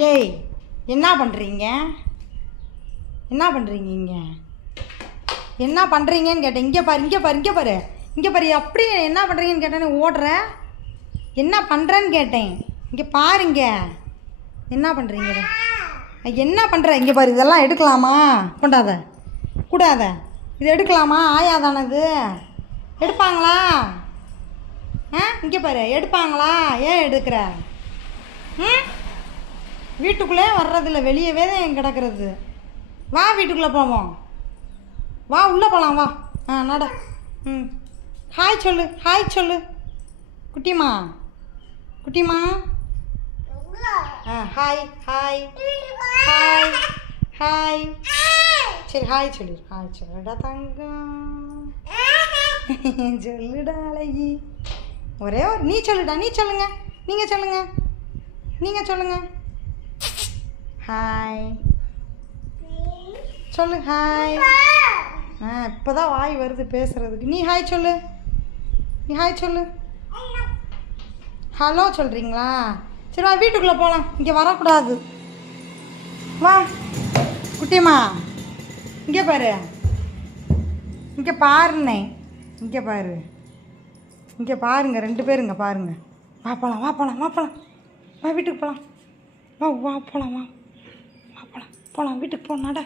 ஏய், என்ன பண்ணுறீங்க? என்ன பண்ணுறீங்க இங்கே? என்ன பண்ணுறீங்கன்னு கேட்டேன். இங்கே பாரு, இங்கே பாரு, இங்கே பாரு, இங்கே பாரு. அப்படி என்ன பண்ணுறீங்கன்னு கேட்டேன். ஓடுற என்ன பண்ணுறேன்னு கேட்டேன். இங்கே பாருங்க, என்ன பண்ணுறீங்க? என்ன பண்ணுற? இங்கே பாரு, இதெல்லாம் எடுக்கலாமா? கொண்டாத, கூடாத. இது எடுக்கலாமா? ஆயாதானது எடுப்பாங்களா? இங்கே பாரு, எடுப்பாங்களா? ஏன் எடுக்கிற? வீட்டுக்குள்ளே வர்றதில்ல, வெளியவே தான் கிடக்கிறது. வா, வீட்டுக்குள்ளே போவோம். வா, உள்ளே போகலாம், வா. நட. ஹாய் சொல்லு, ஹாய் சொல்லு. குட்டிமா, குட்டிமா. Hi, hi, hi, hi. சரி, ஹாய் சொல்லு, ஹாய் சொல்லுடா தங்கம். சொல்லுடா அழகி. ஒரே ஒரு நீ சொல்லுடா, நீ சொல்லுங்க, நீங்கள் சொல்லுங்க, நீங்கள் சொல்லுங்க. ஹாய் சொல்லு, ஹாய். இப்போ தான் வாய் வருது பேசுகிறதுக்கு. நீ ஹாய் சொல்லு, நீ ஹாய் சொல்லு. ஹலோ சொல்கிறீங்களா? சரி, வா, வீட்டுக்குள்ளே போகலாம். இங்கே வரக்கூடாது. வா குட்டியம்மா, இங்கே பாரு, இங்கே பாருண்ணே, இங்கே பாரு, இங்கே பாருங்க, 2 பேருங்க பாருங்க. வா போகலாம், வா போகலாம், வா போகலாம், வா வீட்டுக்கு போகலாம். வா வா போகலாம், வா வா போகலாம், போகலாம் வீட்டுக்கு போகலாம். நட.